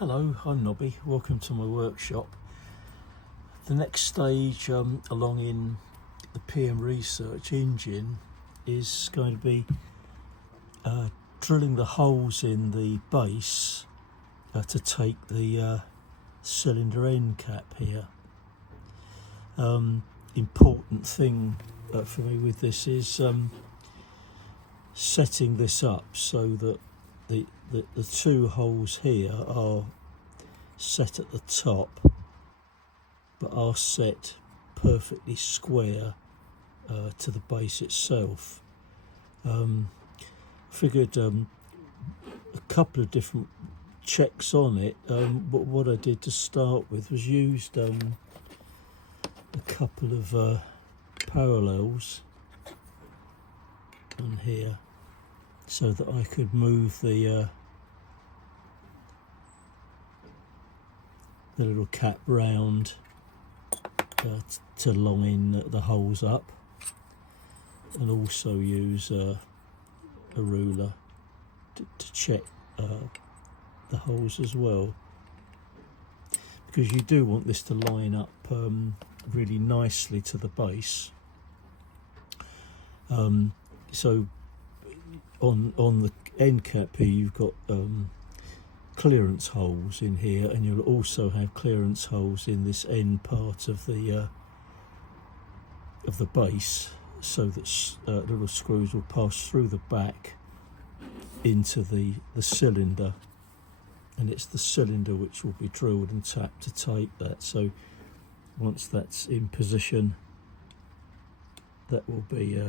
Hello, I'm Nobby. Welcome to my workshop. The next stage along in the PM research engine is going to be drilling the holes in the base to take the cylinder end cap here. Important thing for me with this is setting this up so that the two holes here are set at the top but are set perfectly square to the base itself. Figured a couple of different checks on it, but what I did to start with was used a couple of parallels on here so that I could move the little cap round to line the holes up, and also use a ruler to check the holes as well, because you do want this to line up really nicely to the base. So on the end cap here you've got clearance holes in here, and you'll also have clearance holes in this end part of the base, so that little screws will pass through the back into the cylinder, and it's the cylinder which will be drilled and tapped to take that. So once that's in position, that will be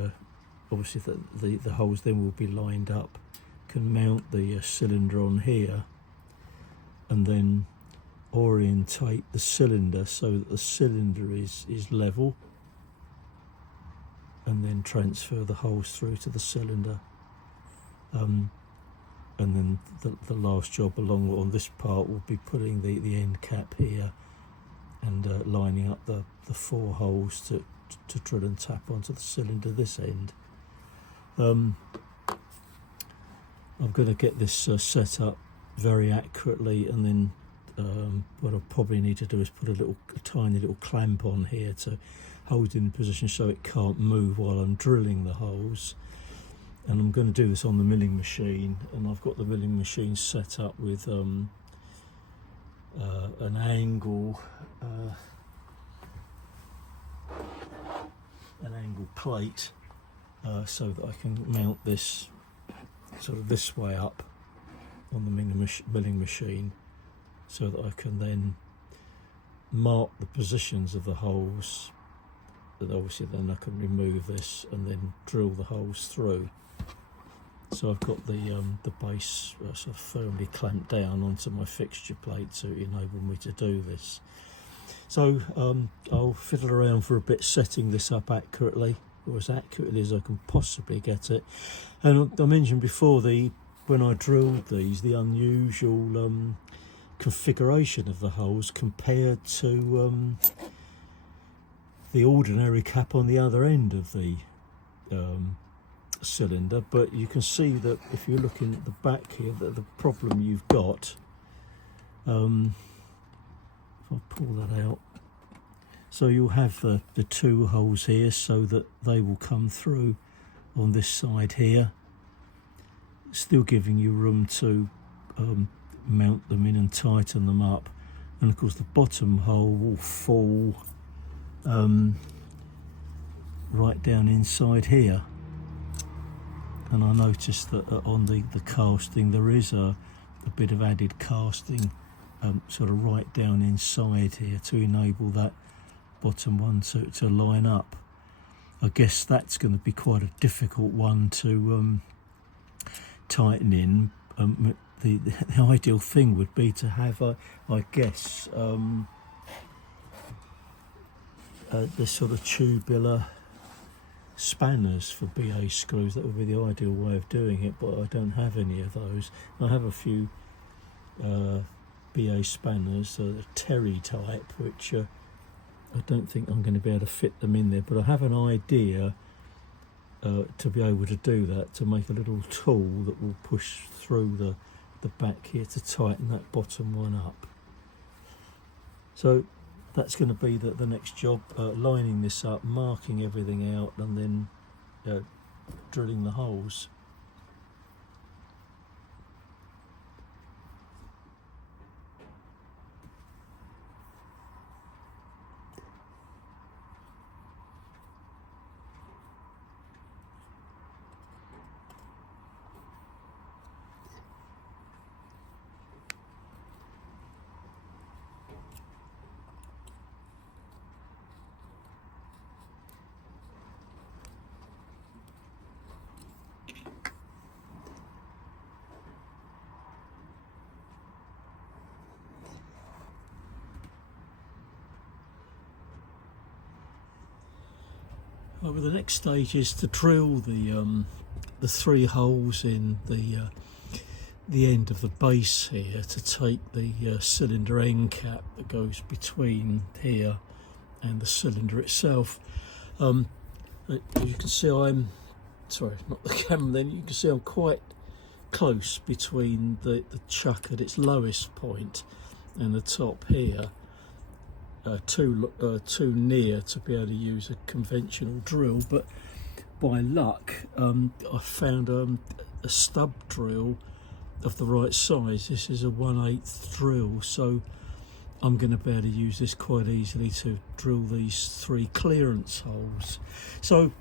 obviously the holes then will be lined up. Can mount the cylinder on here and then orientate the cylinder so that the cylinder is level, and then transfer the holes through to the cylinder. And then the last job along on this part will be putting the end cap here and lining up the four holes to drill and tap onto the cylinder this end. I'm going to get this set up very accurately, and then what I'll probably need to do is put a tiny little clamp on here to hold it in position so it can't move while I'm drilling the holes. And I'm going to do this on the milling machine, and I've got the milling machine set up with an angle plate, so that I can mount this sort of this way up on the milling machine, so that I can then mark the positions of the holes, and obviously then I can remove this and then drill the holes through. So I've got the base sort of firmly clamped down onto my fixture plate to enable me to do this. So I'll fiddle around for a bit setting this up accurately, or as accurately as I can possibly get it. And I mentioned before, when I drilled these, the unusual configuration of the holes compared to the ordinary cap on the other end of the cylinder. But you can see that if you're looking at the back here, that the problem you've got, if I pull that out, so you'll have the two holes here, so that they will come through on this side here, still giving you room to mount them in and tighten them up. And of course the bottom hole will fall right down inside here. And I noticed that on the casting there is a bit of added casting sort of right down inside here to enable that bottom one to line up. I guess that's going to be quite a difficult one to tighten in. The ideal thing would be to have, I guess, this sort of tubular spanners for BA screws. That would be the ideal way of doing it, but I don't have any of those. I have a few BA spanners, Terry type, which I don't think I'm going to be able to fit them in there, but I have an idea to be able to do that, to make a little tool that will push through the the back here to tighten that bottom one up. So that's going to be the next job, lining this up, marking everything out, and then drilling the holes. Well, the next stage is to drill the 3 holes in the end of the base here to take the cylinder end cap that goes between here and the cylinder itself. You can see I'm sorry, not the camera. Then you can see I'm quite close between the chuck at its lowest point and the top here. Too near to be able to use a conventional drill, but by luck I found a stub drill of the right size. This is a 1/8 drill, so I'm going to be able to use this quite easily to drill these 3 clearance holes. So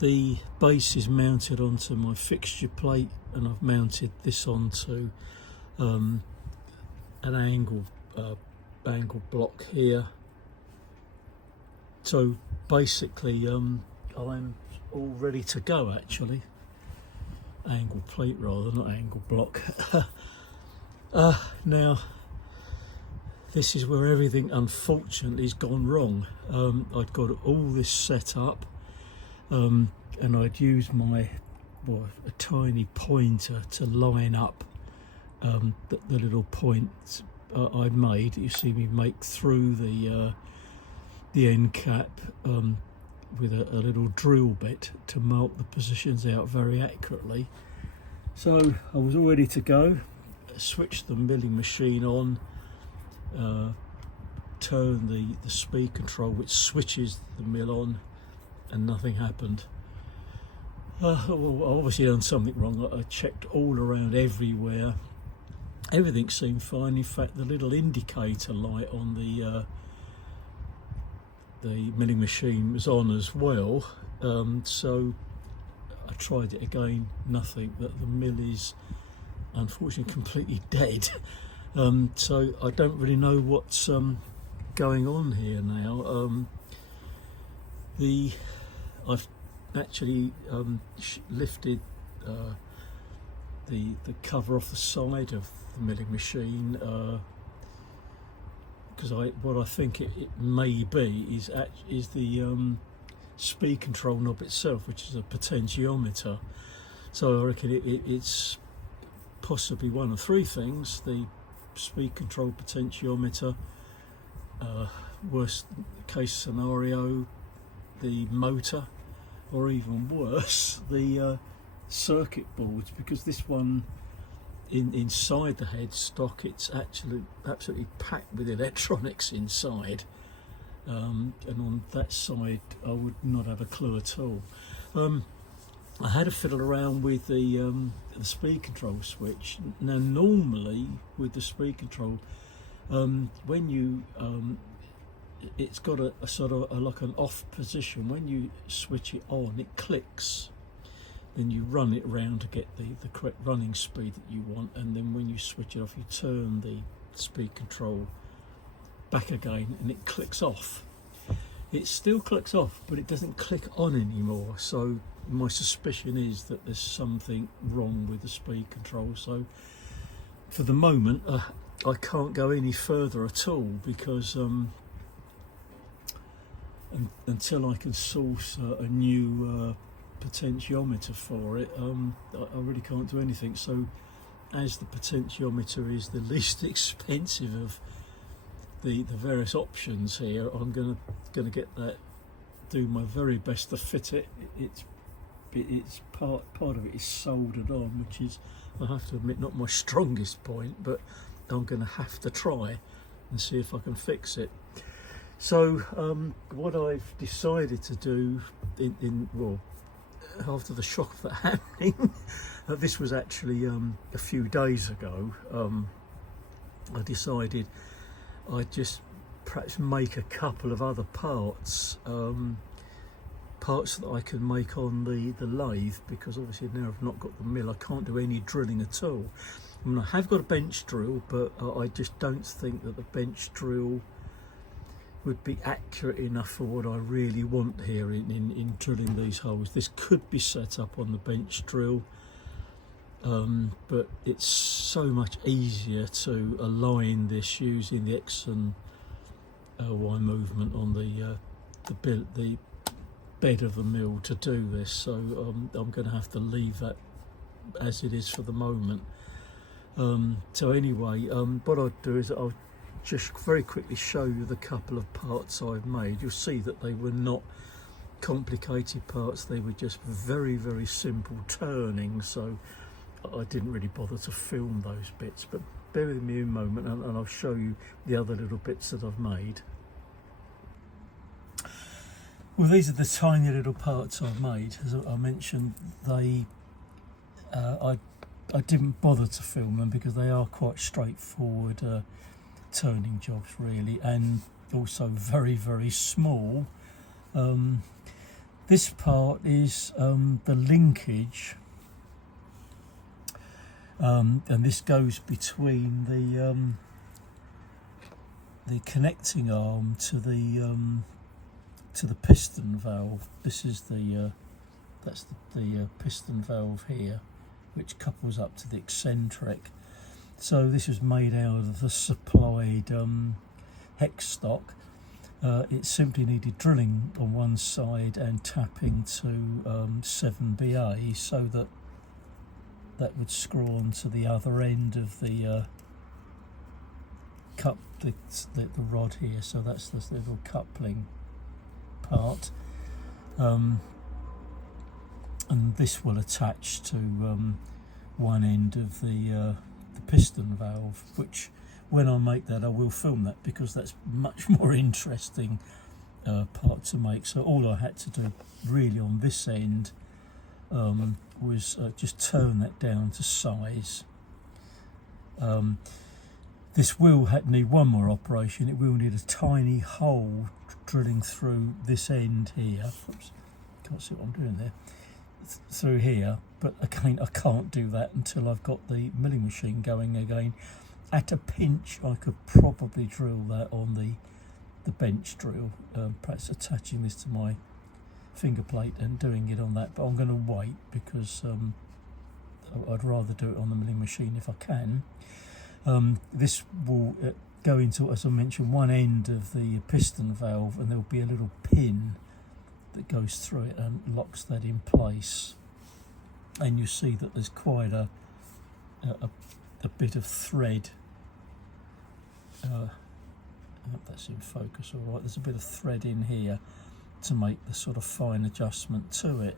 the base is mounted onto my fixture plate, and I've mounted this onto an angle block here. So basically I'm all ready to go, actually. Angle plate rather, not angle block. Now this is where everything unfortunately has gone wrong. I'd got all this set up, and I'd used a tiny pointer to line up the little points I'd made. You see me make through the end cap with a little drill bit to mark the positions out very accurately. So I was all ready to go. Switched the milling machine on, turn the speed control which switches the mill on, and nothing happened. Well, I obviously done something wrong. I checked all around everywhere. Everything seemed fine. In fact, the little indicator light on the milling machine was on as well. So I tried it again, nothing. That the mill is unfortunately completely dead. So I don't really know what's going on here now. I've actually lifted the cover off the side of the milling machine, because what I think it may be is the speed control knob itself, which is a potentiometer. So I reckon it's possibly one of 3 things: the speed control potentiometer, worst case scenario, the motor, or even worse, the circuit boards, because this one inside the headstock, it's actually absolutely packed with electronics inside, and on that side I would not have a clue at all. I had to fiddle around with the speed control switch. Now normally with the speed control, when you it's got a sort of like an off position. When you switch it on, it clicks. Then you run it around to get the correct running speed that you want, and then when you switch it off, you turn the speed control back again and it clicks off. It still clicks off, but it doesn't click on anymore. So my suspicion is that there's something wrong with the speed control. So for the moment I can't go any further at all, because until I can source a new potentiometer for it, I really can't do anything. So as the potentiometer is the least expensive of the various options here, I'm gonna get that, do my very best to fit it. It's part of it is soldered on, which is I have to admit, not my strongest point, but I'm going to have to try and see if I can fix it. So what I've decided to do well, after the shock of that happening, this was actually a few days ago, I decided I'd just perhaps make a couple of other parts that I can make on the lathe, because obviously now I've not got the mill, I can't do any drilling at all. I mean, I have got a bench drill, but I just don't think that the bench drill would be accurate enough for what I really want here in drilling these holes. This could be set up on the bench drill, but it's so much easier to align this using the X and Y movement on the bed of the mill to do this. So I'm going to have to leave that as it is for the moment. So anyway, what I'll do is I'll just very quickly show you the couple of parts I've made. You'll see that they were not complicated parts, they were just very, very simple turning, so I didn't really bother to film those bits, but bear with me a moment and I'll show you the other little bits that I've made. Well, these are the tiny little parts I've made. As I mentioned, I didn't bother to film them because they are quite straightforward turning jobs really, and also very, very small. This part is the linkage, and this goes between the connecting arm to the piston valve. This is that's the piston valve here, which couples up to the eccentric. So this was made out of the supplied hex stock. It simply needed drilling on one side and tapping to 7BA, so that would screw on to the other end of the the rod here. So that's this little coupling part, and this will attach to one end of the piston valve, which when I make that I will film that, because that's much more interesting part to make. So all I had to do really on this end was just turn that down to size. This will need one more operation. It will need a tiny hole drilling through this end here. Oops, can't see what I'm doing there. Through here, but again I can't do that until I've got the milling machine going again. At a pinch I could probably drill that on the bench drill, perhaps attaching this to my finger plate and doing it on that, but I'm going to wait because I'd rather do it on the milling machine if I can. This will go into, as I mentioned, one end of the piston valve, and there'll be a little pin that goes through it and locks that in place. And you see that there's quite a bit of thread. I hope that's in focus all right. There's a bit of thread in here to make the sort of fine adjustment to it.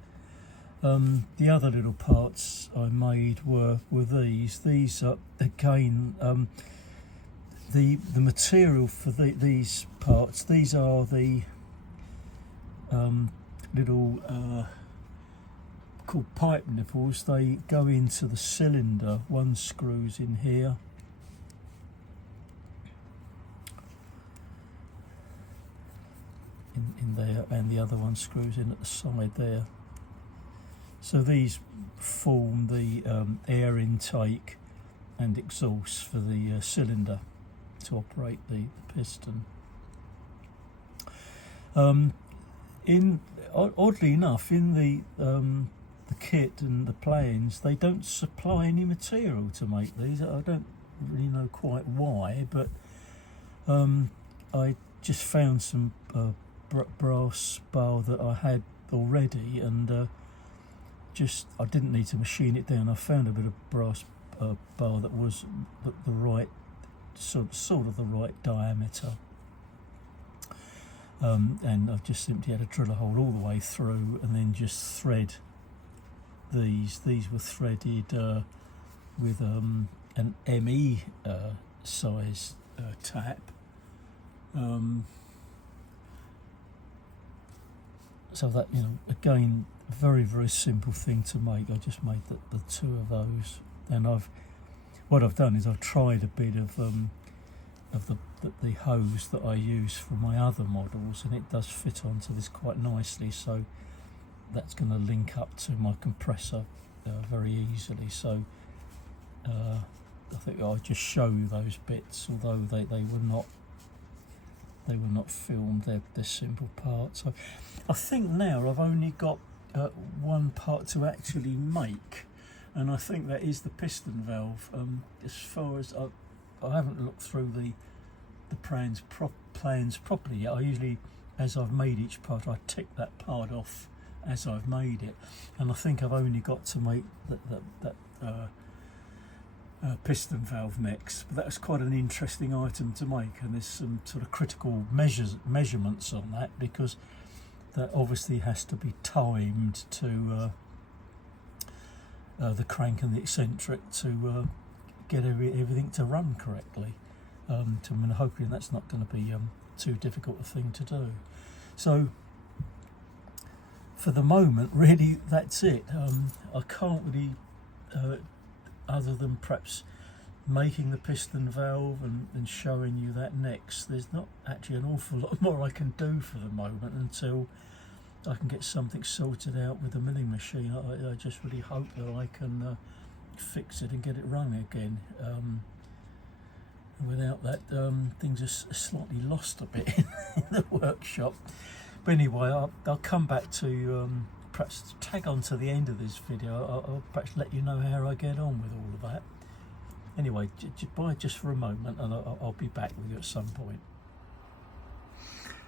The other little parts I made were these. These are again the material for these parts. These are the little called pipe nipples. They go into the cylinder. One screws in here, in there, and the other one screws in at the side there. So these form the air intake and exhaust for the cylinder to operate the piston. Oddly enough, in the kit and the plans, they don't supply any material to make these. I don't really know quite why, but I just found some brass bar that I had already, and I didn't need to machine it down. I found a bit of brass bar that was the right sort of the right diameter. And I've just simply had to drill a hole all the way through and then just thread these. These were threaded with an ME size tap. So that, you know, again, very simple thing to make. I just made the two of those, and what I've done is I've tried a bit of the hose that I use for my other models, and it does fit onto this quite nicely, so that's going to link up to my compressor very easily. So I think I'll just show you those bits, although they were not filmed. They're simple parts. So I think now I've only got one part to actually make, and I think that is the piston valve. As far as I haven't looked through the plans properly yet. I usually, as I've made each part, I tick that part off as I've made it, and I think I've only got to make that piston valve next. But that's quite an interesting item to make, and there's some sort of critical measurements on that, because that obviously has to be timed to the crank and the eccentric to get everything to run correctly. Hoping that's not going to be too difficult a thing to do. So for the moment, really, that's it. I can't really, other than perhaps making the piston valve and showing you that next, there's not actually an awful lot more I can do for the moment until I can get something sorted out with the milling machine. I just really hope that I can fix it and get it running again. Without that, things are slightly lost a bit in the workshop. But anyway, I'll come back to perhaps tag on to the end of this video. I'll perhaps let you know how I get on with all of that. Anyway, bye just for a moment, and I'll be back with you at some point.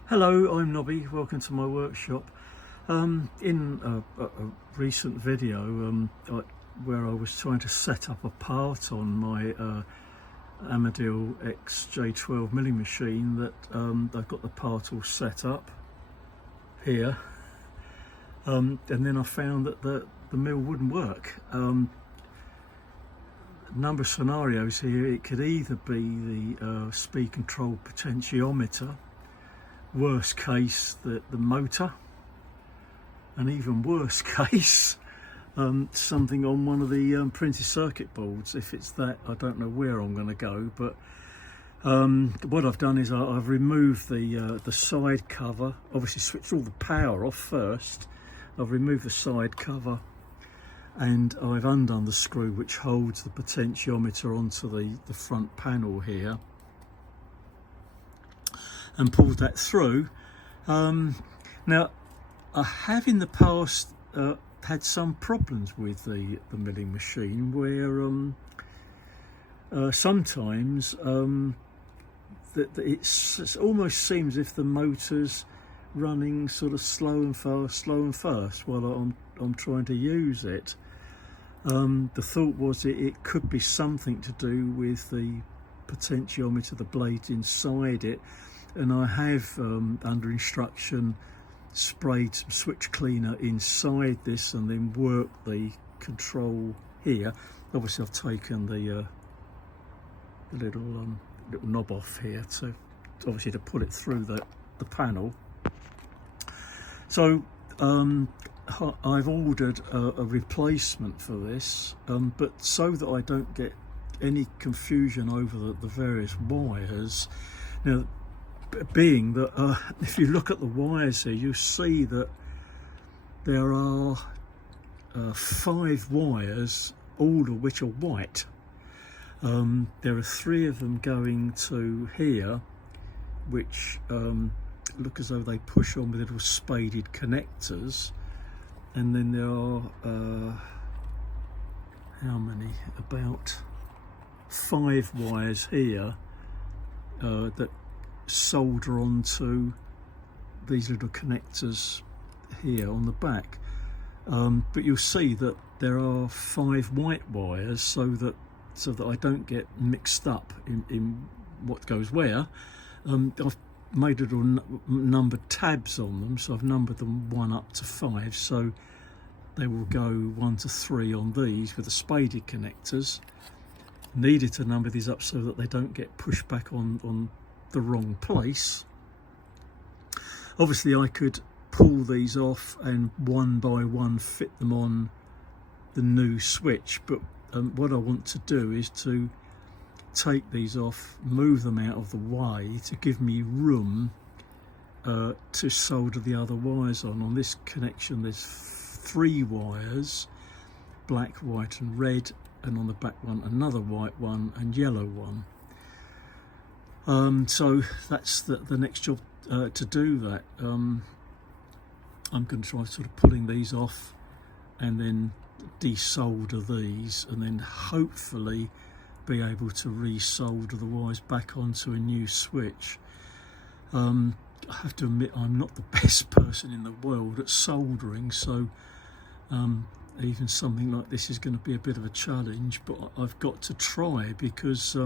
Hello, I'm Nobby. Welcome to my workshop. In a recent video where I was trying to set up a part on my Amadil XJ12 milling machine, that I've got the part all set up here, and then I found that the mill wouldn't work. A number of scenarios here. It could either be the speed control potentiometer, worst case the motor, and even worse case something on one of the printed circuit boards. If it's that, I don't know where I'm going to go, but what I've done is I've removed the side cover. Obviously switched all the power off first. I've removed the side cover, and I've undone the screw which holds the potentiometer onto the front panel here, and pulled that through. Now, I have in the past had some problems with the milling machine, where sometimes it almost seems if the motor's running sort of slow and fast while I'm trying to use it. The thought was it could be something to do with the potentiometer, the blades inside it, and I have under instruction sprayed some switch cleaner inside this and then worked the control here. Obviously I've taken the little knob off here to pull it through the panel. So I've ordered a replacement for this, but so that I don't get any confusion over the various wires. Now, being that if you look at the wires here, you see that there are 5 wires, all of which are white. There are 3 of them going to here, which look as though they push on with little spaded connectors, and then there are how many? About 5 wires here that solder onto these little connectors here on the back, but you'll see that there are 5 white wires, so that I don't get mixed up in what goes where. I've made little numbered tabs on them, so I've numbered them 1 up to 5, so they will go 1 to 3 on these with the spaded connectors. Needed to number these up so that they don't get pushed back on the wrong place. Obviously I could pull these off and one by one fit them on the new switch, but what I want to do is to take these off, move them out of the way to give me room to solder the other wires on. On this connection there's 3 wires, black, white and red, and on the back one another white one and yellow one. So that's the next job to do that. I'm going to try sort of pulling these off and then desolder these, and then hopefully be able to resolder the wires back onto a new switch. I have to admit I'm not the best person in the world at soldering, so even something like this is going to be a bit of a challenge, but I've got to try, because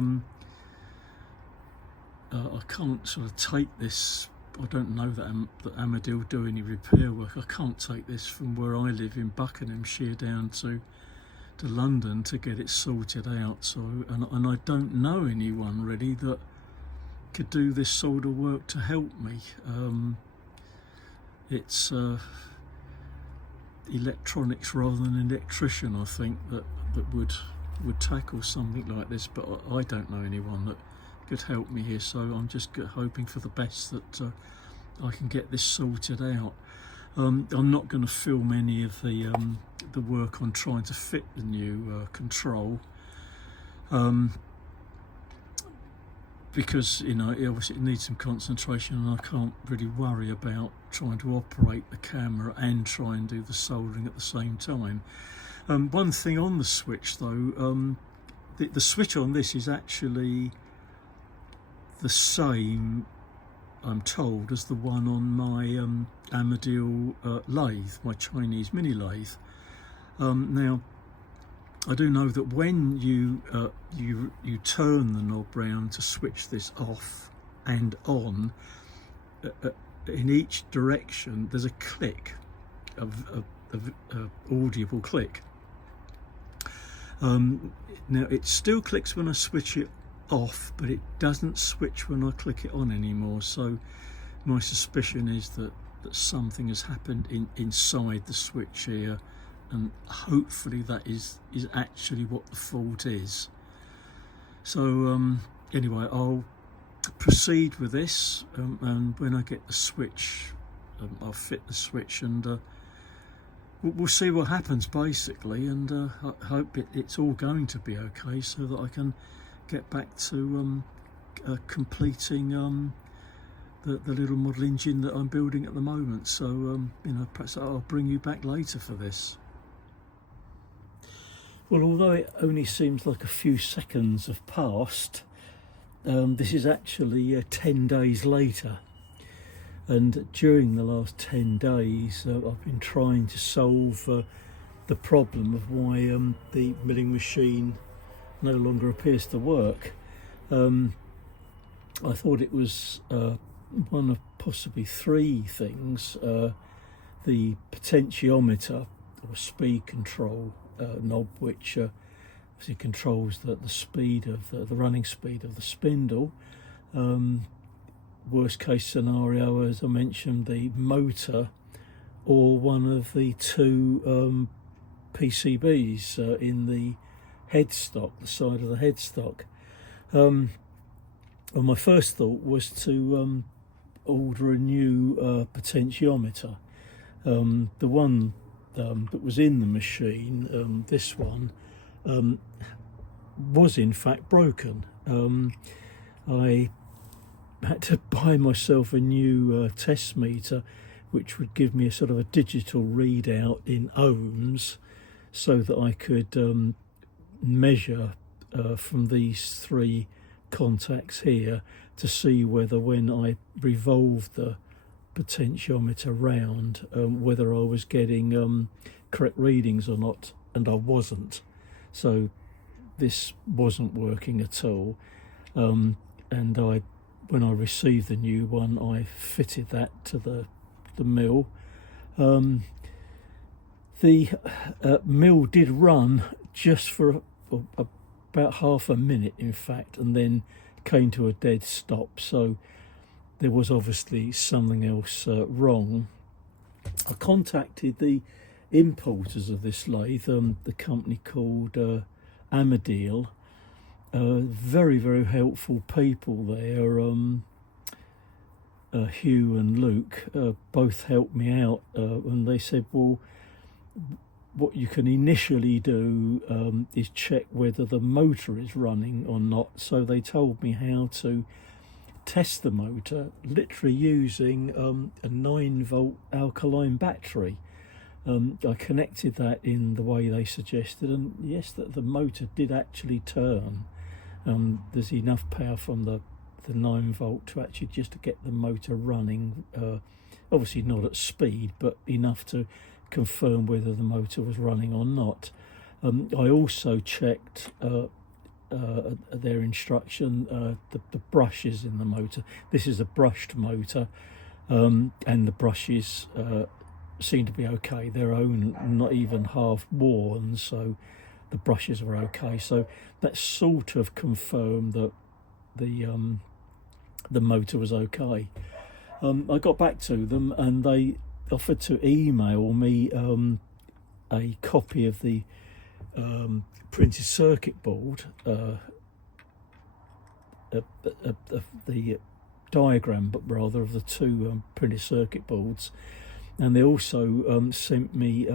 I can't sort of take this. I don't know that Amadil will do any repair work. I can't take this from where I live in Buckinghamshire down to London to get it sorted out. So, and I don't know anyone really that could do this sort of work to help me. It's electronics rather than an electrician, I think, that would tackle something like this, but I don't know anyone that could help me here, so I'm just hoping for the best that I can get this sorted out. I'm not going to film any of the work on trying to fit the new control, because obviously it needs some concentration, and I can't really worry about trying to operate the camera and try and do the soldering at the same time. One thing on the switch though, the switch on this is actually the same, I'm told, as the one on my Amadil lathe, my Chinese mini lathe. Now, I do know that when you turn the knob round to switch this off and on, in each direction there's a click, of audible click. Now it still clicks when I switch it off, but it doesn't switch when I click it on anymore. So my suspicion is that something has happened inside the switch here, and hopefully that is actually what the fault is. So anyway, I'll proceed with this, and when I get the switch, I'll fit the switch, and we'll see what happens basically, and I hope it's all going to be okay, so that I can get back to completing the little model engine that I'm building at the moment. So perhaps I'll bring you back later for this. Well, although it only seems like a few seconds have passed, this is actually 10 days later, and during the last 10 days I've been trying to solve the problem of why the milling machine no longer appears to work. I thought it was one of possibly 3 things: the potentiometer or speed control knob, which obviously controls the speed of the running speed of the spindle. Worst case scenario, as I mentioned, the motor, or one of the 2 PCBs in the headstock, the side of the headstock. And my first thought was to order a new potentiometer. The one that was in the machine, this one, was in fact broken. I had to buy myself a new test meter, which would give me a sort of a digital readout in ohms, so that I could measure from these 3 contacts here to see whether, when I revolved the potentiometer round, whether I was getting correct readings or not, and I wasn't. So this wasn't working at all, and when I received the new one, I fitted that to the mill. The mill did run just for about half a minute, in fact, and then came to a dead stop. So there was obviously something else wrong. I contacted the importers of this lathe, the company called Amadil. Very, very helpful people there. Hugh and Luke both helped me out, and they said, well, what you can initially do is check whether the motor is running or not. So they told me how to test the motor, literally using a 9-volt alkaline battery. I connected that in the way they suggested, and yes, that the motor did actually turn. There's enough power from the 9-volt to actually just to get the motor running, obviously not at speed, but enough to confirm whether the motor was running or not. I also checked their instruction, the brushes in the motor. This is a brushed motor, and the brushes seem to be okay. They're not even half worn, so the brushes were okay. So that sort of confirmed that the motor was okay. I got back to them and they offered to email me a copy of the printed circuit board, the diagram, but rather of the two printed circuit boards, and they also sent me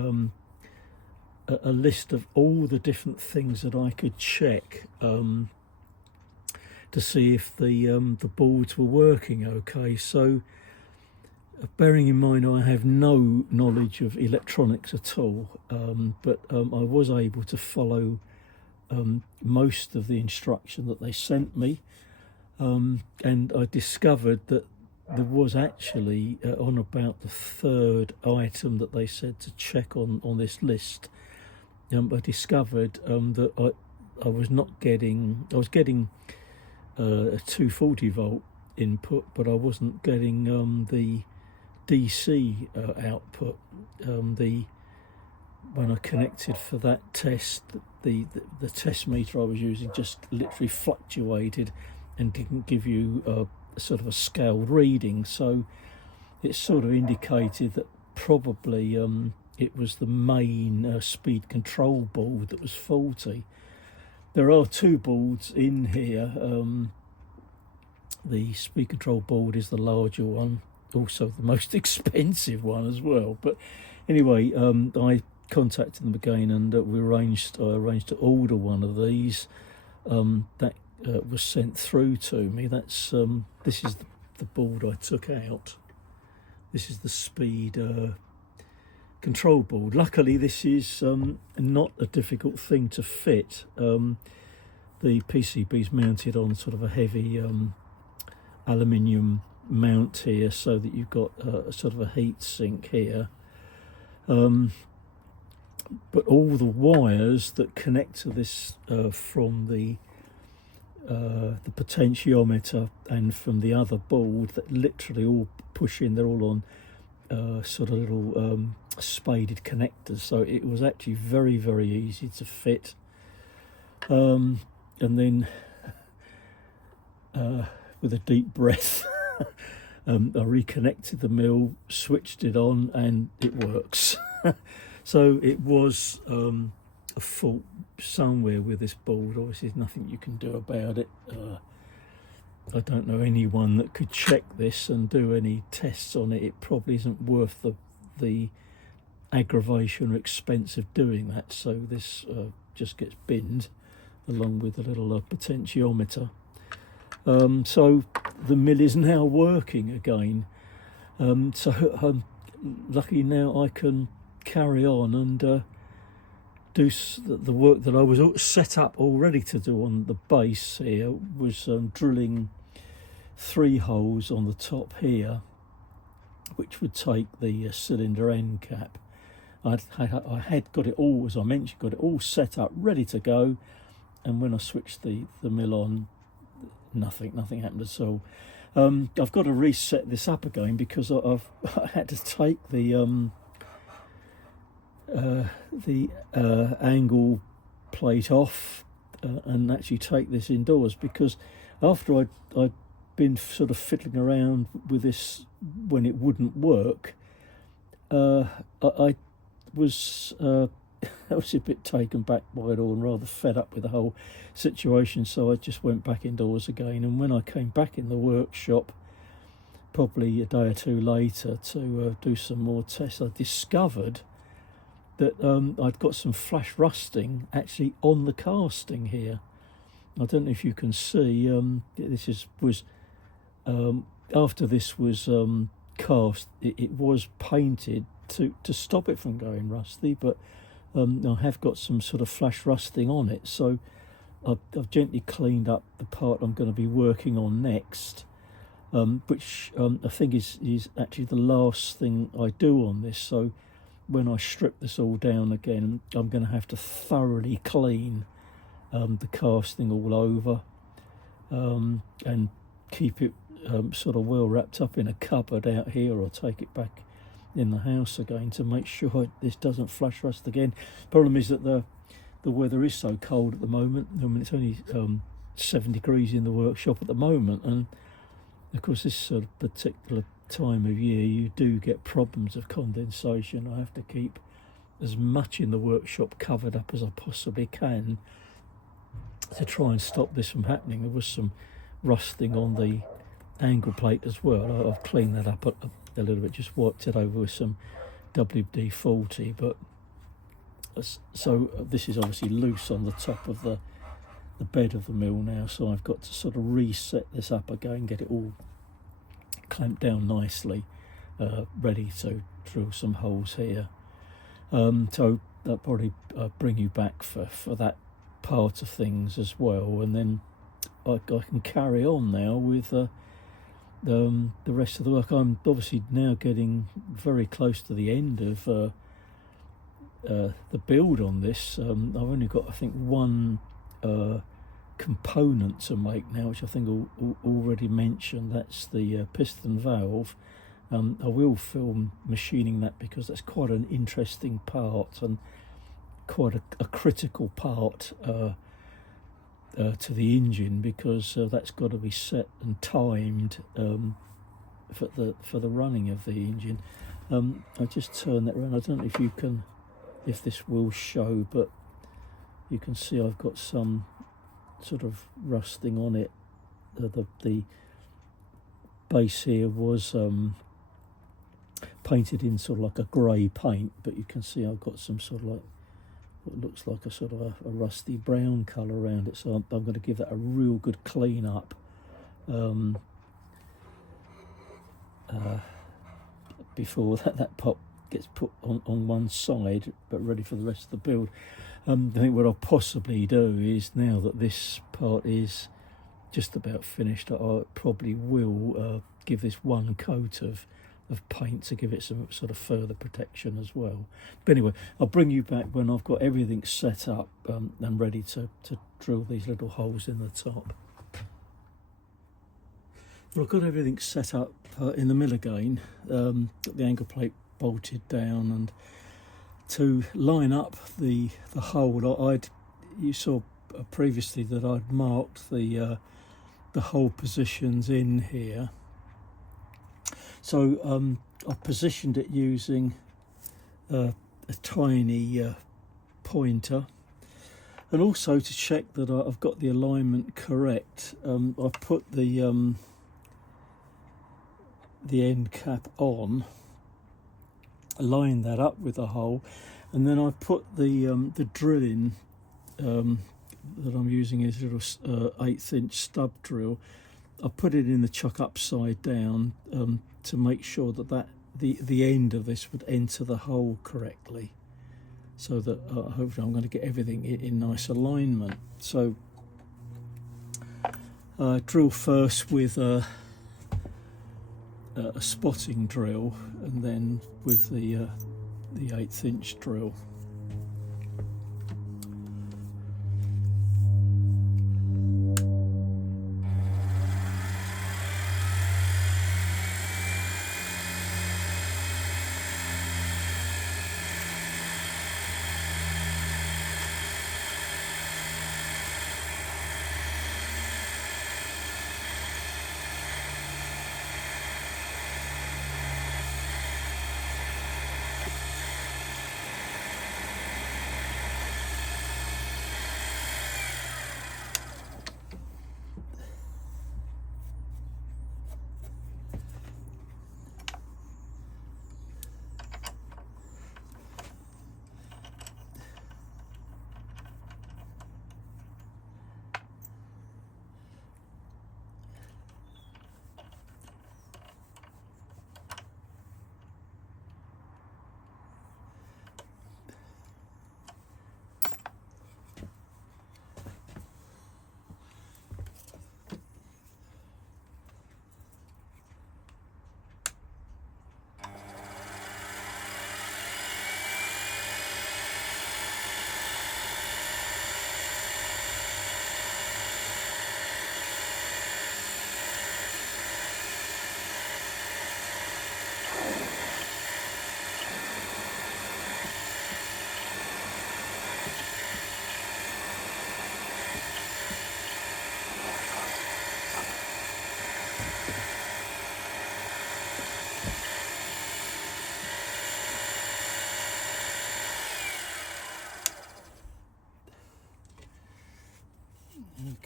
a list of all the different things that I could check to see if the boards were working okay. So bearing in mind I have no knowledge of electronics at all, but I was able to follow most of the instruction that they sent me, and I discovered that there was actually on about the third item that they said to check on this list, I discovered that I was getting a 240 volt input, but I wasn't getting the DC output. When I connected for that test, the test meter I was using just literally fluctuated and didn't give you a sort of a scaled reading. So it sort of indicated that probably it was the main speed control board that was faulty. There are two boards in here. The speed control board is the larger one, also the most expensive one as well. But anyway, I contacted them again, and I arranged to order one of these. That was sent through to me. That's this is the board I took out. This is the speed control board. Luckily, this is not a difficult thing to fit. The PCB is mounted on sort of a heavy aluminium mount here, so that you've got a sort of a heat sink here. But all the wires that connect to this from the potentiometer and from the other board that literally all push in, they're all on sort of little spaded connectors, so it was actually very, very easy to fit. And then with a deep breath I reconnected the mill, switched it on, and it works. So it was a fault somewhere with this board. Obviously there's nothing you can do about it. I don't know anyone that could check this and do any tests on it. It probably isn't worth the aggravation or expense of doing that, so this just gets binned along with a little potentiometer. So the mill is now working again. So luckily now I can carry on and do the work that I was set up already to do on the base here. Was drilling 3 holes on the top here, which would take the cylinder end cap. I had got it all, as I mentioned, got it all set up, ready to go, and when I switched the mill on, nothing happened at all. I've got to reset this up again because I had to take the the angle plate off and actually take this indoors, because after I'd been sort of fiddling around with this when it wouldn't work, I was I was a bit taken back by it all and rather fed up with the whole situation, so I just went back indoors again. And when I came back in the workshop, probably a day or two later, to do some more tests, I discovered that I'd got some flash rusting actually on the casting here. I don't know if you can see, was after this was cast, it was painted to stop it from going rusty, but I have got some sort of flash rusting on it, so I've gently cleaned up the part I'm going to be working on next, which I think is actually the last thing I do on this. So when I strip this all down again, I'm going to have to thoroughly clean the casting all over, and keep it sort of well wrapped up in a cupboard out here, or take it back in the house again to make sure this doesn't flash rust again. Problem is that the weather is so cold at the moment. I mean, it's only 7 degrees in the workshop at the moment, and of course this sort of particular time of year you do get problems of condensation. I have to keep as much in the workshop covered up as I possibly can to try and stop this from happening. There was some rusting on the angle plate as well. I've cleaned that up a little bit, just wiped it over with some WD-40, but so this is obviously loose on the top of the bed of the mill now, so I've got to sort of reset this up again, get it all clamped down nicely, ready to drill some holes here. So that'll probably bring you back for that part of things as well, and then I can carry on now with the rest of the work. I'm obviously now getting very close to the end of the build on this. I've only got, I think, one component to make now, which I think already mentioned. That's the piston valve. I will film machining that because that's quite an interesting part and quite a critical part to the engine, because that's got to be set and timed for the running of the engine. I just turn that around. I don't know if this will show, but you can see I've got some sort of rusting on it. The base here was painted in sort of like a grey paint, but you can see I've got some sort of like what looks like a sort of a rusty brown colour around it, so I'm going to give that a real good clean up before that pot gets put on one side, but ready for the rest of the build. I think what I'll possibly do is, now that this part is just about finished, I probably will give this one coat of paint to give it some sort of further protection as well. But anyway, I'll bring you back when I've got everything set up and ready to drill these little holes in the top. Well, I've got everything set up in the mill again, got the angle plate bolted down, and to line up the hole, you saw previously that I'd marked the hole positions in here. So I positioned it using a tiny pointer, and also to check that I've got the alignment correct, I put the end cap on, line that up with the hole, and then I put the drilling that I'm using is a little 1/8 inch stub drill. I put it in the chuck upside down to make sure that the end of this would enter the hole correctly, so that hopefully I'm going to get everything in nice alignment. So I drill first with a spotting drill, and then with the 1/8 inch drill.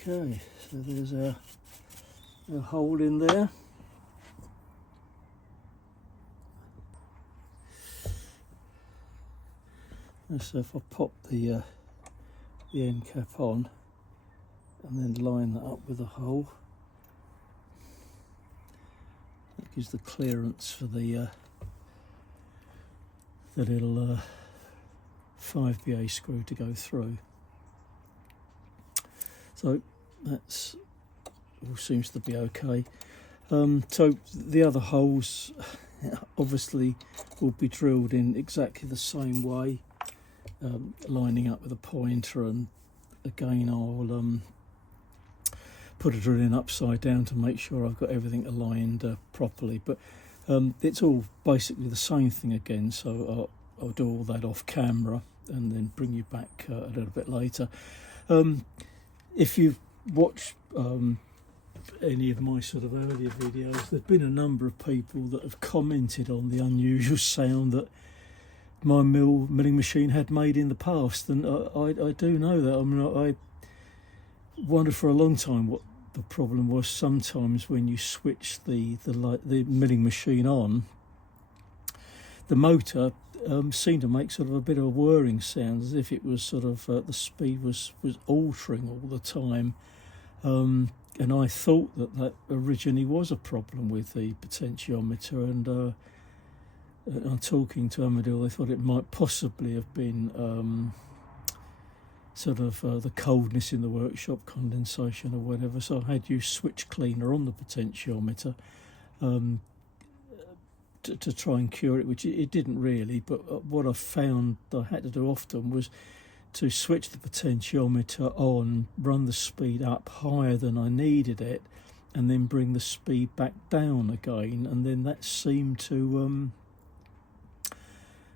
Okay, so there's a hole in there. And so if I pop the end cap on and then line that up with a hole, that gives the clearance for the little 5BA screw to go through. So that's all seems to be okay. So the other holes obviously will be drilled in exactly the same way, lining up with a pointer, and again I'll put a drill in upside down to make sure I've got everything aligned properly. But it's all basically the same thing again, so I'll do all that off camera and then bring you back a little bit later. If you've watched any of my sort of earlier videos, there's been a number of people that have commented on the unusual sound that my milling machine had made in the past, and I do know that. I mean, I wondered for a long time what the problem was. Sometimes when you switch the milling machine on, the motor seemed to make sort of a bit of a whirring sound, as if it was sort of the speed was altering all the time. And I thought that originally was a problem with the potentiometer, and on talking to Amadil, they thought it might possibly have been sort of the coldness in the workshop, condensation or whatever. So I had used switch cleaner on the potentiometer to try and cure it, which it didn't really. But what I found I had to do often was to switch the potentiometer on, run the speed up higher than I needed it, and then bring the speed back down again, and then that seemed to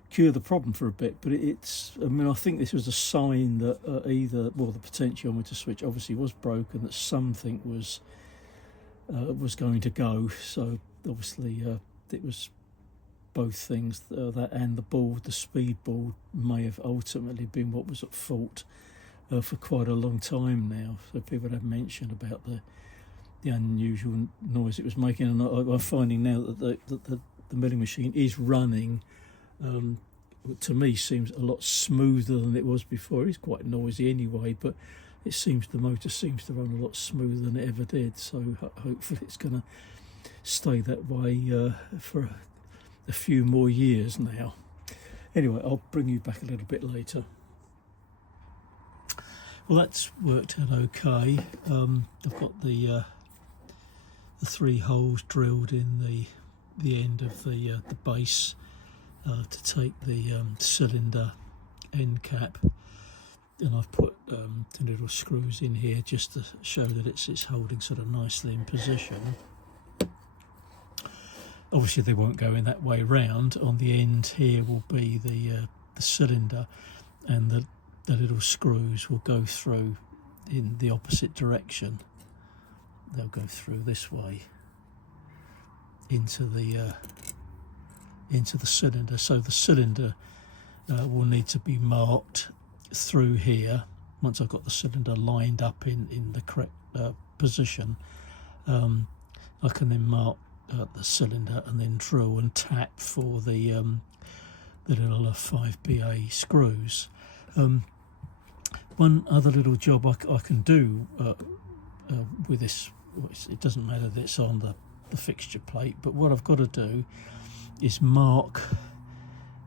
cure the problem for a bit. But I mean, I think this was a sign that either, well, the potentiometer switch obviously was broken, that something was going to go. So obviously it was both things, that and the speed board may have ultimately been what was at fault for quite a long time now. So people have mentioned about the unusual noise it was making, and I'm finding now that the milling machine is running, to me seems a lot smoother than it was before. It's quite noisy anyway, but the motor seems to run a lot smoother than it ever did. So hopefully it's going to stay that way for a few more years now. Anyway, I'll bring you back a little bit later. Well, that's worked out okay. I've got the 3 holes drilled in the end of the base to take the cylinder end cap, and I've put 2 little screws in here just to show that it's holding sort of nicely in position. Obviously they won't go in that way round. On the end here will be the cylinder, and the little screws will go through in the opposite direction. They'll go through this way into the cylinder. So the cylinder will need to be marked through here. Once I've got the cylinder lined up in the correct position, I can then mark the cylinder and then drill and tap for the little 5BA screws. One other little job I can do with this, it doesn't matter that it's on the fixture plate, but what I've got to do is mark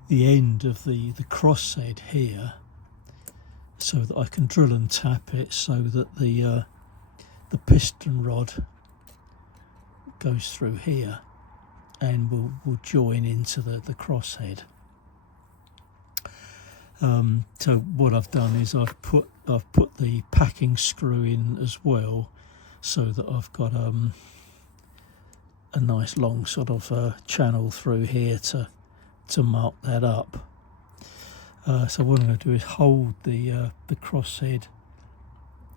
the end of the crosshead here, so that I can drill and tap it, so that the piston rod goes through here and will join into the crosshead. So what I've done is I've put the packing screw in as well, so that I've got a nice long sort of channel through here to mark that up. So what I'm going to do is hold the crosshead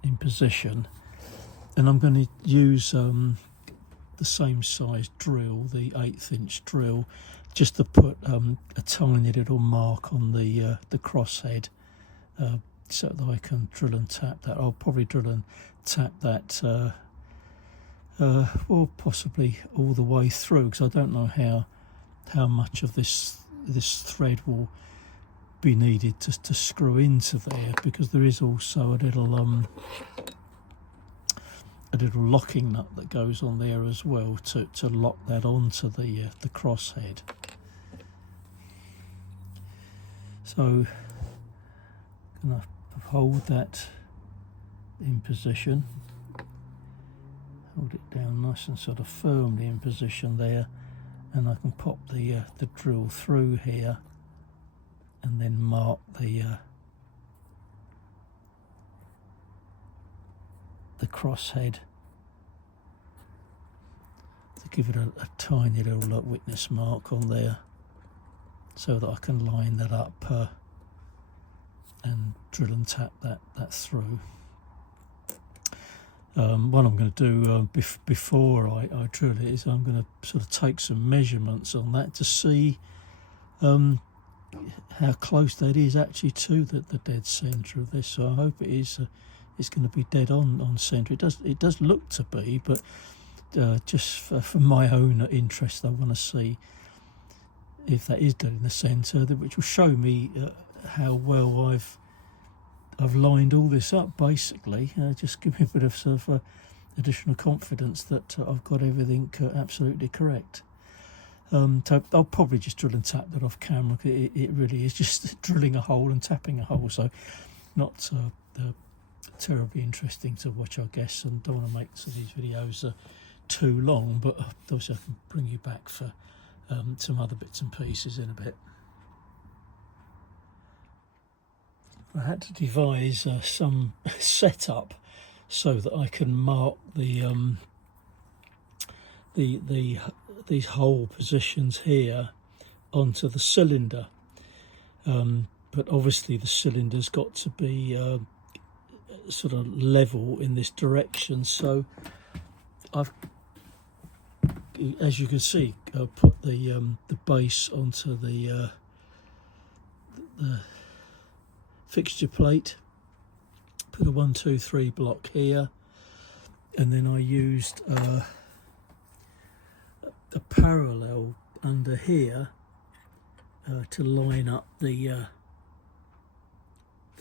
in position, and I'm going to use the same size drill, the 1/8 inch drill, just to put a tiny little mark on the crosshead so that I can drill and tap that. I'll probably drill and tap that well, possibly all the way through, because I don't know how much of this thread will be needed to screw into there, because there is also a little locking nut that goes on there as well to lock that onto the crosshead. So I'm going to hold that in position, hold it down nice and sort of firmly in position there, and I can pop the drill through here and then mark the crosshead to give it a tiny little witness mark on there, so that I can line that up and drill and tap that through. What I'm going to do before I drill it is I'm going to sort of take some measurements on that to see how close that is actually to the dead centre of this. So I hope it is. It's going to be dead on centre. It does look to be, but just for my own interest, I want to see if that is dead in the centre, which will show me how well I've lined all this up. Basically, just give me a bit of sort of additional confidence that I've got everything absolutely correct. So I'll probably just drill and tap that off camera. It really is just drilling a hole and tapping a hole, so not terribly interesting to watch, I guess, and don't want to make some of these videos too long, but obviously I can bring you back for some other bits and pieces in a bit. I had to devise some setup so that I can mark these hole positions here onto the cylinder, but obviously the cylinder's got to be sort of level in this direction. So I've, as you can see, put the base onto the fixture plate, put a 1, 2, 3 block here, and then I used a parallel under here to line up the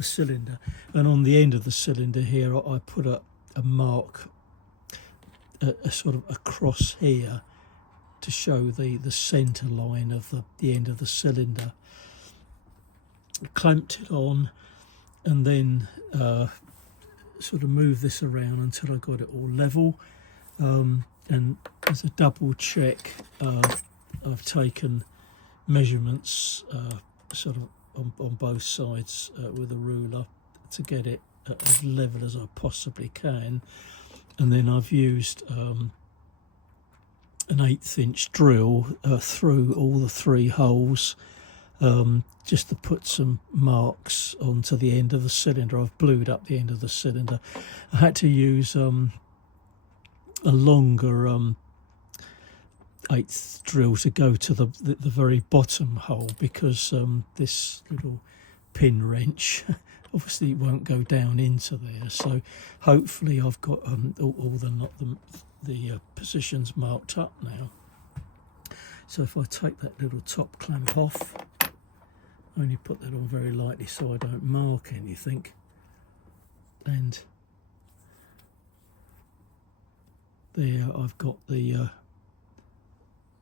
cylinder, and on the end of the cylinder here I put a mark, a sort of a cross here to show the centre line of the end of the cylinder. Clamped it on, and then sort of move this around until I got it all level, and as a double check, I've taken measurements sort of on both sides with a ruler to get it as level as I possibly can, and then I've used an 1/8 inch drill through all the 3 holes, just to put some marks onto the end of the cylinder. I've blued up the end of the cylinder. I had to use a longer 1/8 drill to go to the very bottom hole, because this little pin wrench obviously won't go down into there. So hopefully I've got all the positions marked up now. So if I take that little top clamp off, I only put that on very lightly so I don't mark anything, and there I've got the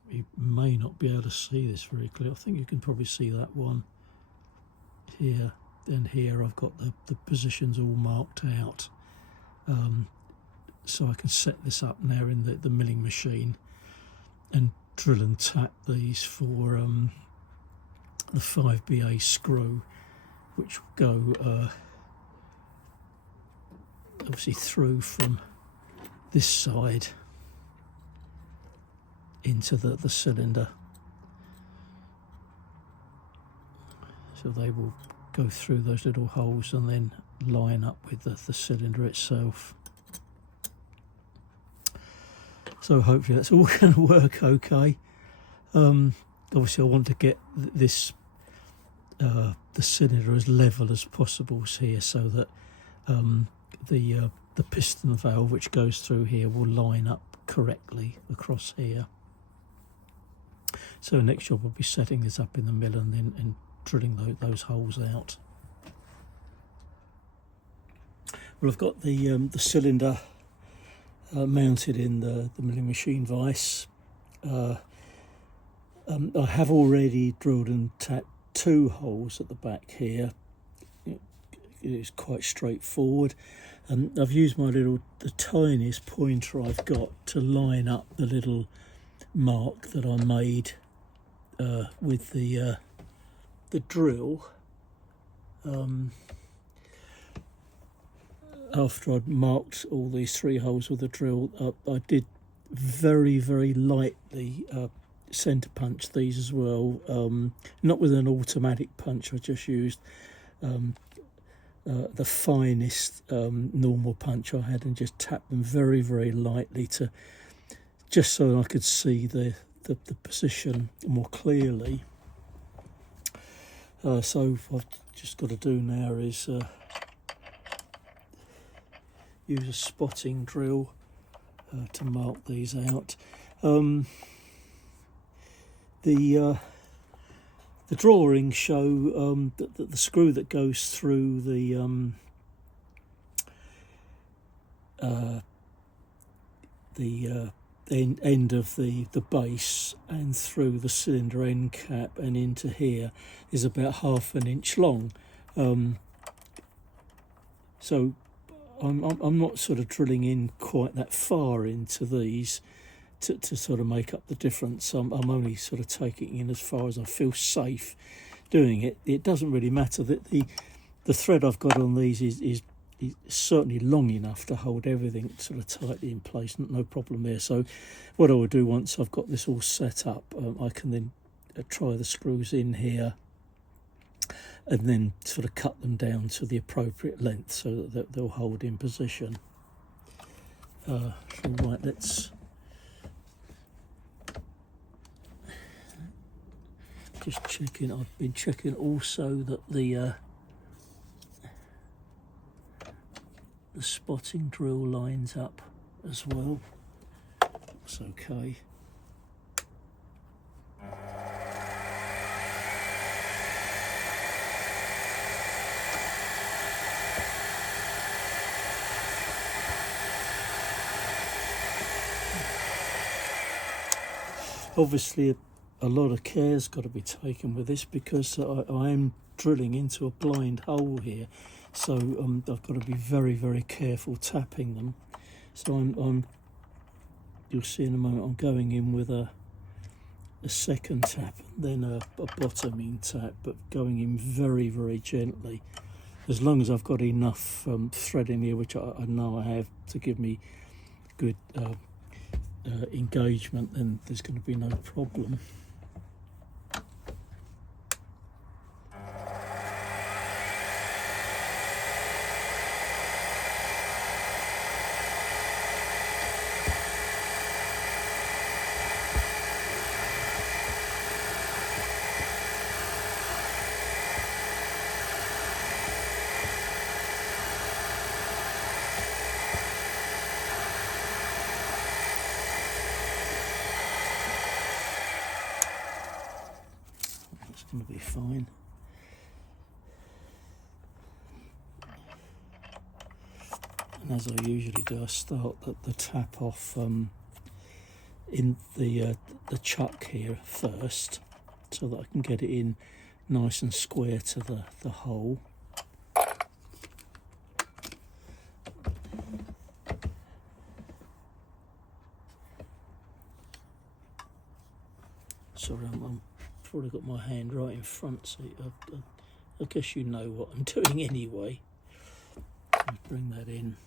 you may not be able to see this very clearly. I think you can probably see that one here, and here I've got the positions all marked out, so I can set this up now in the milling machine and drill and tap these for the 5BA screw, which will go obviously through from this side into the cylinder. So they will go through those little holes and then line up with the cylinder itself. So hopefully that's all going to work okay. Obviously I want to get this the cylinder as level as possible here, so that the piston valve which goes through here will line up correctly across here. So next job will be setting this up in the mill and then drilling those holes out. Well, I've got the cylinder mounted in the milling machine vise. I have already drilled and tapped 2 holes at the back here. It's quite straightforward. I've used the tiniest pointer I've got to line up the little mark that I made with the drill. After I'd marked all these 3 holes with the drill, I did very, very lightly centre punch these as well. Not with an automatic punch, I just used the finest normal punch I had and just tapped them very, very lightly just so I could see the position more clearly. So what I've just got to do now is use a spotting drill to mark these out. The drawings show that the screw that goes through the end of the base and through the cylinder end cap and into here is about 1/2 inch long. So I'm not sort of drilling in quite that far into these to sort of make up the difference. I'm only sort of taking in as far as I feel safe doing it. It doesn't really matter that the thread I've got on these is certainly long enough to hold everything sort of tightly in place. No problem there. So what I will do once I've got this all set up, I can then try the screws in here and then sort of cut them down to the appropriate length so that they'll hold in position. Right, let's just check in. I've been checking also that the spotting drill lines up as well. It's okay. Obviously a lot of care's got to be taken with this because I am drilling into a blind hole here, so I've got to be very, very careful tapping them. So you'll see in a moment I'm going in with a second tap, then a bottoming tap, but going in very, very gently. As long as I've got enough thread in here, which I know I have, to give me good engagement, then there's going to be no problem. Going to be fine. And as I usually do, I start the tap off in the chuck here first, so that I can get it in nice and square to the hole. Sorry, I'm probably got my hand right in front, so I guess you know what I'm doing anyway. I'll bring that in.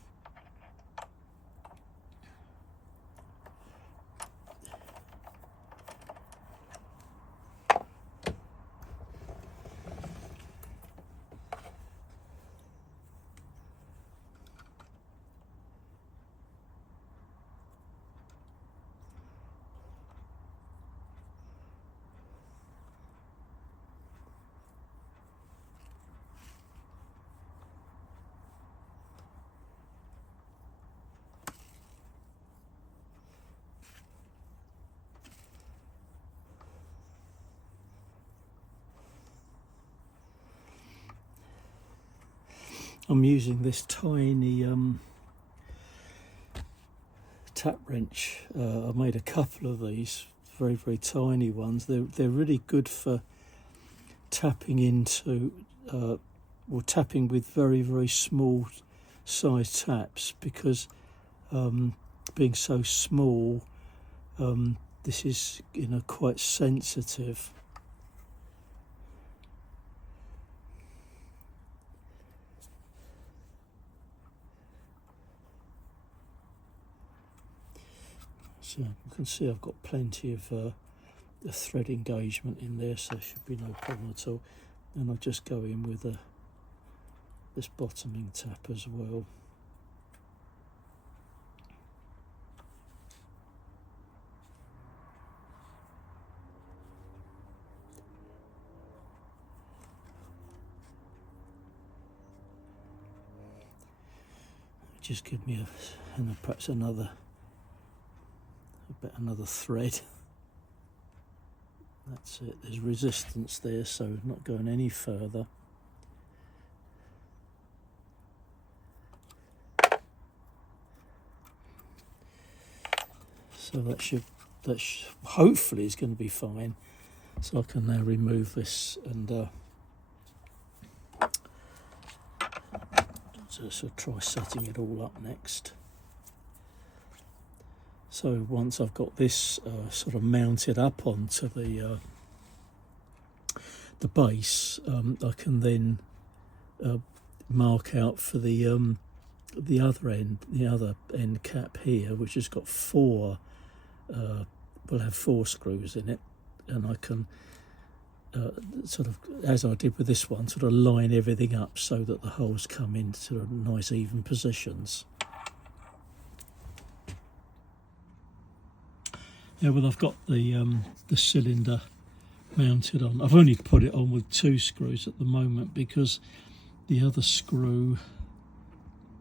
I'm using this tiny tap wrench. I made a couple of these very, very tiny ones. They're really good for tapping into or tapping with very, very small size taps, because being so small, this is quite sensitive. So you can see I've got plenty of thread engagement in there, so there should be no problem at all. And I'll just go in with this bottoming tap as well. Just give me perhaps another thread. That's it. There's resistance there, so not going any further. So that hopefully is going to be fine. So I can now remove this and so try setting it all up next. So once I've got this sort of mounted up onto the base, I can then mark out for the other end cap here, which has got four. Will have 4 screws in it, and I can sort of, as I did with this one, sort of line everything up so that the holes come in sort of nice even positions. Now, well, I've got the cylinder mounted on. I've only put it on with 2 screws at the moment, because the other screw,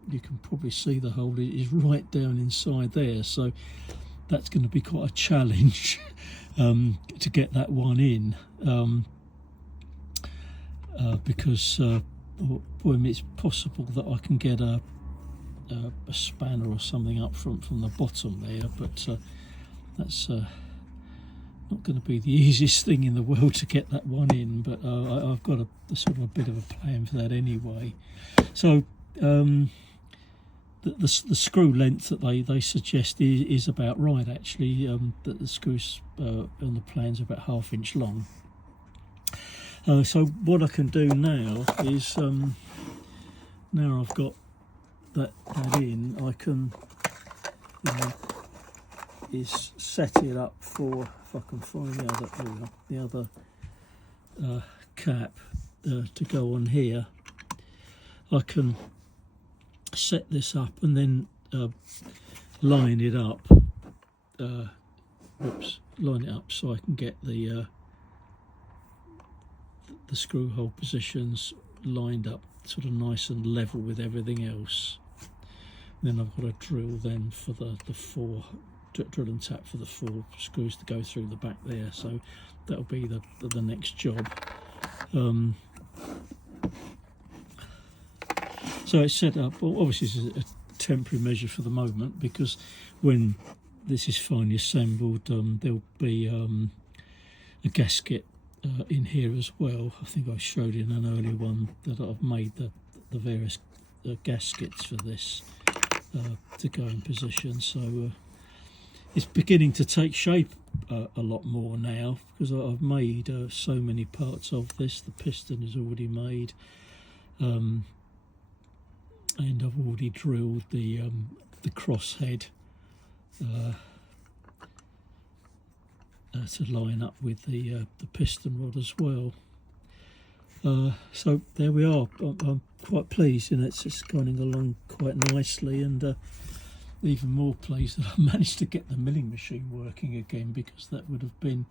you can probably see the hole is right down inside there, so that's going to be quite a challenge to get that one in, because it's possible that I can get a spanner or something up from the bottom there, but that's not going to be the easiest thing in the world to get that one in, but I've got a sort of a bit of a plan for that anyway. So the screw length that they suggest is about right, actually. That the screws on the plans are about 1/2 inch long. So what I can do now is, now I've got that in, I can is set it up for, if I can find the other cap to go on here. I can set this up and then line it up. Line it up so I can get the screw hole positions lined up sort of nice and level with everything else. And then I've got to drill then for the 4 drill and tap for the 4 screws to go through the back there. So that'll be the next job. So it's set up. Well, obviously this is a temporary measure for the moment, because when this is finally assembled, there'll be a gasket in here as well. I think I showed in an earlier one that I've made the various gaskets for this to go in position. So it's beginning to take shape a lot more now, because I've made so many parts of this. The piston is already made, and I've already drilled the crosshead to line up with the piston rod as well. So there we are. I'm quite pleased, and it's just going along quite nicely, and even more pleased that I managed to get the milling machine working again, because that would have been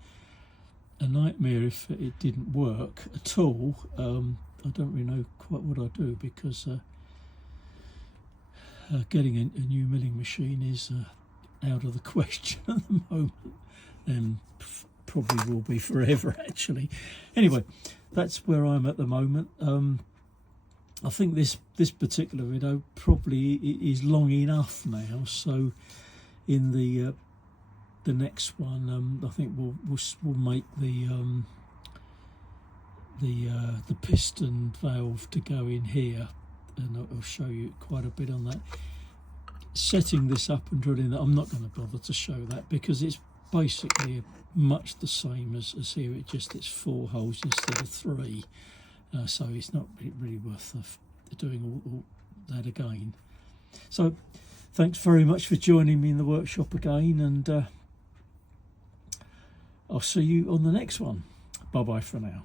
a nightmare if it didn't work at all. I don't really know quite what I do, because getting a new milling machine is out of the question at the moment, and probably will be forever, actually. Anyway, that's where I'm at the moment. I think this particular video probably is long enough now. So in the next one, I think we'll make the piston valve to go in here, and I'll show you quite a bit on that. Setting this up and drilling that, I'm not going to bother to show that because it's basically much the same as here. It's 4 holes instead of 3, so it's not really worth doing all that again. So thanks very much for joining me in the workshop again, and I'll see you on the next one. Bye bye for now.